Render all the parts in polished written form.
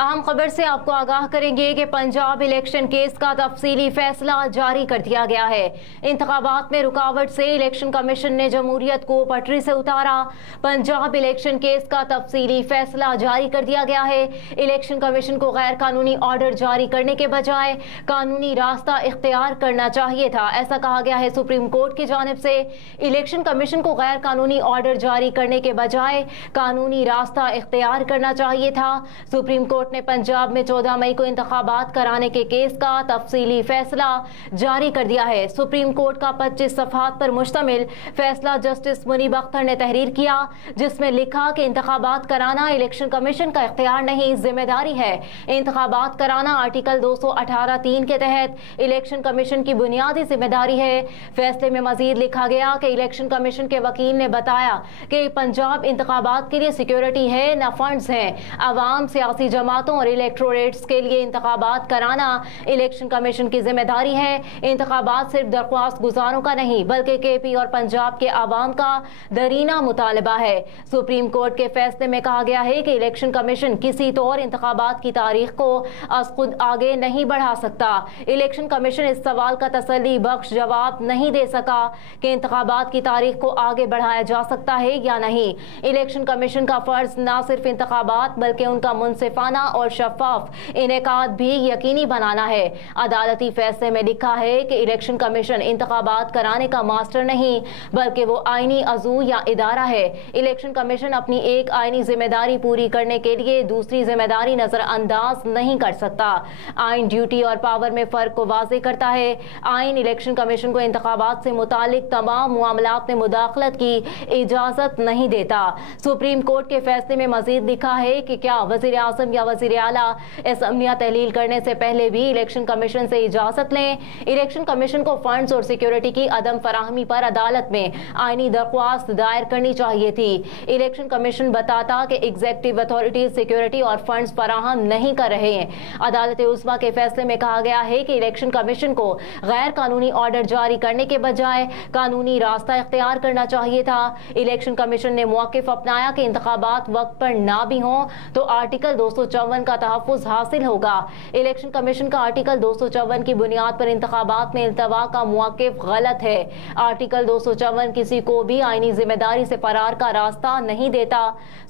अहम खबर से आपको आगाह करेंगे कि पंजाब इलेक्शन केस का तफसीली फैसला जारी कर दिया गया है। इंतखाबात में रुकावट से इलेक्शन कमीशन ने जमहूरियत को पटरी से उतारा। पंजाब इलेक्शन केस का तफसीली फैसला जारी कर दिया गया है। इलेक्शन कमीशन को गैर कानूनी ऑर्डर जारी करने के बजाय कानूनी रास्ता इख्तियार करना चाहिए था, ऐसा कहा गया है सुप्रीम कोर्ट की जानिब से। इलेक्शन कमीशन को गैर कानूनी ऑर्डर जारी करने के बजाय कानूनी रास्ता इख्तियार करना चाहिए था। सुप्रीम कोर्ट ने पंजाब में 14 मई को इंतखाबात कराने के केस का तफसीली फैसला जारी कर दिया है। सुप्रीम कोर्ट का 25 सफ़हात पर मुश्तमिल फैसला जस्टिस मुनीब अख्तर ने तहरीर किया, जिसमें लिखा कि इंतखाबात कराना इलेक्शन कमीशन का इख्तियार नहीं, जिम्मेदारी है। इंतखाबात कराना आर्टिकल 218(3) के तहत इलेक्शन कमीशन की बुनियादी जिम्मेदारी है। फैसले में मजीद लिखा गया कि इलेक्शन कमीशन के वकील ने बताया कि पंजाब इंतखाबात के लिए सिक्योरिटी है, न फंड्स हैं। अवाम, सियासी जमातों और इलेक्टोरेट्स के लिए इंतखाबात कराना इलेक्शन कमीशन की जिम्मेदारी है। इंतखाबात सिर्फ दरख्वास्त गुजारों का नहीं, बल्कि केपी और पंजाब के आवाम का दरीना मुतालबा है। सुप्रीम कोर्ट के फैसले में कहा गया है कि इलेक्शन कमीशन किसी तौर इंतखाबात की तारीख को अज खुद आगे नहीं बढ़ा सकता। इलेक्शन कमीशन इस सवाल का तसल्ली बख्श जवाब नहीं दे सका कि इंतखाबात की तारीख को आगे बढ़ाया जा सकता है या नहीं। इलेक्शन कमीशन का फर्ज न सिर्फ इंतखाबात बल्कि उनका मुनसिफाना और शफाफ इनेकाद भी यकीनी बनाना है। अदालती फैसले में लिखा है कि इलेक्शन कमीशन इंतखाबात कराने का मास्टर नहीं, बल्कि वो आईनी अज़ू या इदारा है। इलेक्शन कमीशन अपनी एक आईनी जिम्मेदारी पूरी करने के लिए दूसरी जिम्मेदारी नजरअंदाज नहीं कर सकता। आइन ड्यूटी और पावर में फर्क को वाज़ेह करता है। आइन इलेक्शन कमीशन को इंतखाबात से मुतालिक तमाम मामलात में मुदाखलत की इजाजत नहीं देता। सुप्रीम कोर्ट के फैसले में मजीद लिखा है कि क्या वज़ीर आज़म या वज़ीर आला असम्बलियां तहलील करने से पहले भी इलेक्शन कमीशन से इजाजत लें। इलेक्शन कमीशन को फंड्स और सिक्योरिटी की अदम फराहमी पर अदालत में आईनी दरख्वास्त दायर करनी चाहिए थी। इलेक्शन कमीशन बताता कि एग्जीक्यूटिव अथॉरिटी सिक्योरिटी और फंड्स फराहम नहीं कर रहे हैं। अदालत उस्मा के फैसले में कहा गया है कि इलेक्शन कमीशन को गैर कानूनी ऑर्डर जारी करने के बजाय कानूनी रास्ता इख्तियार करना चाहिए था। इलेक्शन कमीशन ने मौक़िफ़ अपनाया कि इंतखाबात वक्त पर ना भी हों तो आर्टिकल 254 का तहफ़्फ़ुज़ हासिल होगा। इलेक्शन कमीशन का आर्टिकल 254 की बुनियाद पर इंतखाबात में इल्तवा का मौक़िफ़ गलत है। आर्टिकल 254 किसी को भी आईनी जिम्मेदारी से फरार का रास्ता नहीं देता।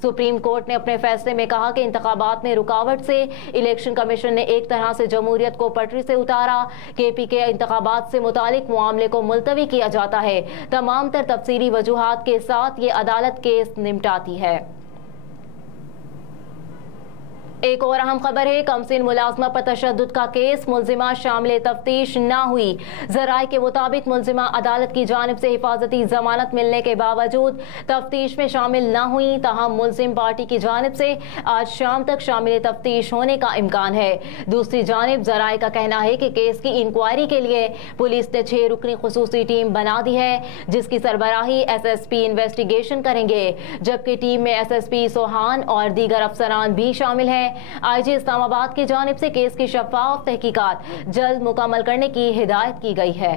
सुप्रीम कोर्ट ने अपने फैसले में कहा कि इंतखाबात में रुकावट से इलेक्शन कमीशन ने एक तरह से जमहूरियत को पटरी से उतारा। केपी के इंतखाबात से मुतालिक मामले को मुलतवी किया जाता है। तमाम तर तफसीली वजूहात के साथ ये अदालत केस निपटाती है। एक और अहम खबर है, कमसिन मुलाजमा पर तशद्दुद का केस, मुलजिमा शामिल तफ्तीश न हुई। ज़राए के मुताबिक मुलजिमा अदालत की जानिब से हिफाजती जमानत मिलने के बावजूद तफ्तीश में शामिल न हुई। तहम मुलजिम पार्टी की जानिब से आज शाम तक शामिल तफ्तीश होने का इम्कान है। दूसरी जानिब ज़राए का कहना है कि केस की इंक्वायरी के लिए पुलिस ने 6 रुकनी खुसूसी टीम बना दी है, जिसकी सरबराही SSP इन्वेस्टिगेशन करेंगे, जबकि टीम में SSP सोहान और दीगर अफसरान भी शामिल हैं। IG इस्लामाबाद की जानिब से केस की शफाफ तहकीकात जल्द मुकम्मल करने की हिदायत की गई है।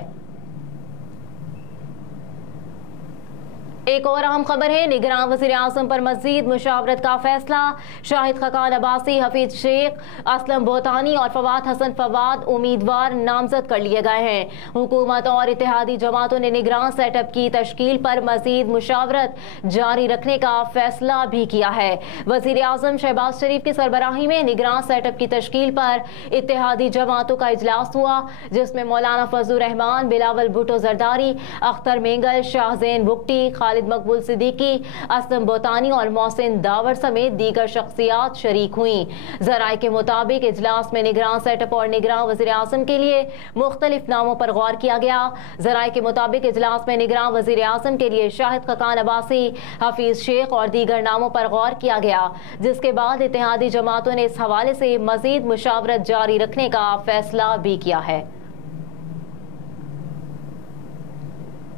एक और अहम खबर है, निगरान वज़ीर आज़म पर मज़ीद मुशावरत का फैसला। शाहिद खकान अब्बासी, हफीज शेख, असलम बोतानी और फवाद हसन फवाद उम्मीदवार नामजद कर लिए गए हैं। हुकूमत और इत्तेहादी जमातों ने निगरान सेटअप की तश्कील पर मज़ीद मुशावरत जारी रखने का फैसला भी किया है। वज़ीर आज़म शहबाज शरीफ की सरबराही में निगरान सेटअप की तश्कील पर इत्तेहादी जमातों का इजलास हुआ, जिसमें मौलाना फजलुर रहमान, बिलावल भुट्टो जरदारी, अख्तर मेंगल, शाहज़ैन बुगटी, खालिद मकबूल सिद्दीकी, असलम बोतानी और मोहसिन दावर समेत दीगर शख्सियात शरीक हुई। ज़राए के मुताबिक इजलास में निगरान सेटअप और निगरान वज़ीर आज़म के लिए मुख्तलिफ नामों पर गौर किया गया। ज़राए के मुताबिक इजलास में निगरान वज़ीर आज़म के लिए शाहिद खकान अब्बासी, हफीज शेख और दीगर नामों पर गौर किया गया, जिसके बाद इत्तेहादी जमातों ने इस हवाले से मज़ीद मुशावरत जारी रखने का फैसला भी किया है।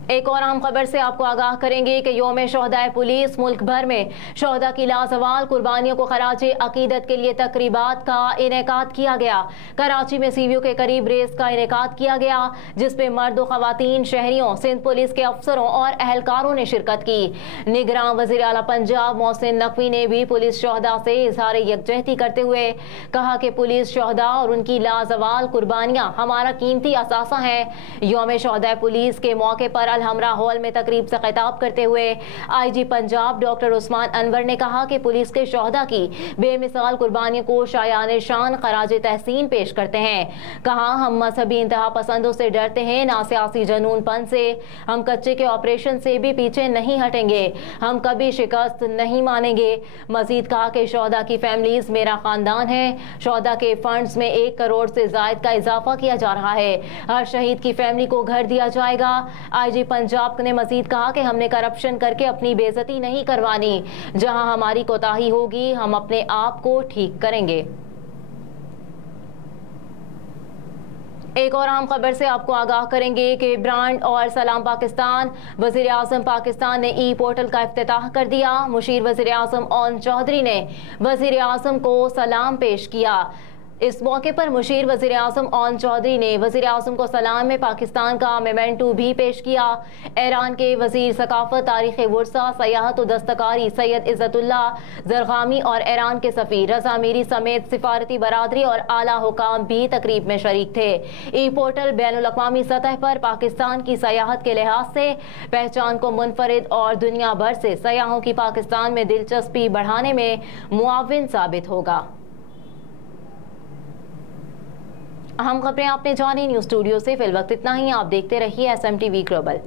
ایک اور اہم خبر سے آپ کو آگاہ کریں گے کہ یوم شہدائے پولیس ملک بھر میں شہداء کی لازوال قربانیوں کو خراج عقیدت کے لیے تقریبات کا انعقاد کیا گیا۔ کراچی میں سی وی او کے قریب ریس کا انعقاد کیا گیا، جس پہ مرد و خواتین، شہریوں، سندھ پولیس کے افسروں اور اہلکاروں نے شرکت کی۔ نگراں وزیر اعلیٰ پنجاب محسن نقوی نے بھی پولیس شہداء سے اظہار یکجہتی کرتے ہوئے کہا کہ پولیس شہداء اور ان کی لازوال قربانیاں ہمارا قیمتی اثاثہ ہیں۔ یوم شہدائے پولیس کے موقع پر الحمرہ ہال میں تقریب سے خطاب کرتے ہوئے آئی جی پنجاب ڈاکٹر عثمان انور نے کہا کہ پولیس کے شہداء کی بے مثال قربانیوں کو شایان شان خراج تحسین پیش کرتے ہیں۔ کہا ہم مذہبی انتہا پسندوں سے ڈرتے ہیں، نہ سیاسی جنون پن سے۔ ہم کچے کے آپریشن سے بھی پیچھے نہیں ہٹیں گے، ہم کبھی شکست نہیں مانیں گے۔ مزید کہا کہ شہداء کی فیملیز میرا خاندان ہے۔ شہداء کے فنڈز میں 1 کروڑ سے زائد کا اضافہ کیا جا رہا ہے۔ ہر شہید کی فیملی کو گھر دیا جائے گا۔ آئی جی پنجاب نے مزید کہا کہ ہم نے کرپشن کر کے اپنی بے عزتی نہیں کروانی، جہاں ہماری کوتاہی ہوگی ہم اپنے آپ کو ٹھیک کریں گے۔ ایک اور اہم خبر سے آپ کو آگاہ کریں گے کہ برانڈ اور سلام پاکستان وزیر اعظم پاکستان نے ای پورٹل کا افتتاح کر دیا۔ مشیر وزیر اعظم اون چودھری نے وزیر اعظم کو سلام پیش کیا۔ اس موقع پر مشیر وزیر اعظم اون چودھری نے وزیر اعظم کو سلام میں پاکستان کا میمنٹو بھی پیش کیا۔ ایران کے وزیر ثقافت، تاریخ ورثہ، سیاحت و دستکاری سید عزت اللہ زرغامی اور ایران کے سفیر رضا میری سمیت سفارتی برادری اور اعلیٰ حکام بھی تقریب میں شریک تھے۔ ای پورٹل بین الاقوامی سطح پر پاکستان کی سیاحت کے لحاظ سے پہچان کو منفرد اور دنیا بھر سے سیاحوں کی پاکستان میں دلچسپی بڑھانے میں معاون ثابت ہوگا۔ اہم خبریں آپ نے جانی، نیوز اسٹوڈیو سے فی الوقت اتنا ہی۔ آپ دیکھتے رہیے SMTV گلوبل۔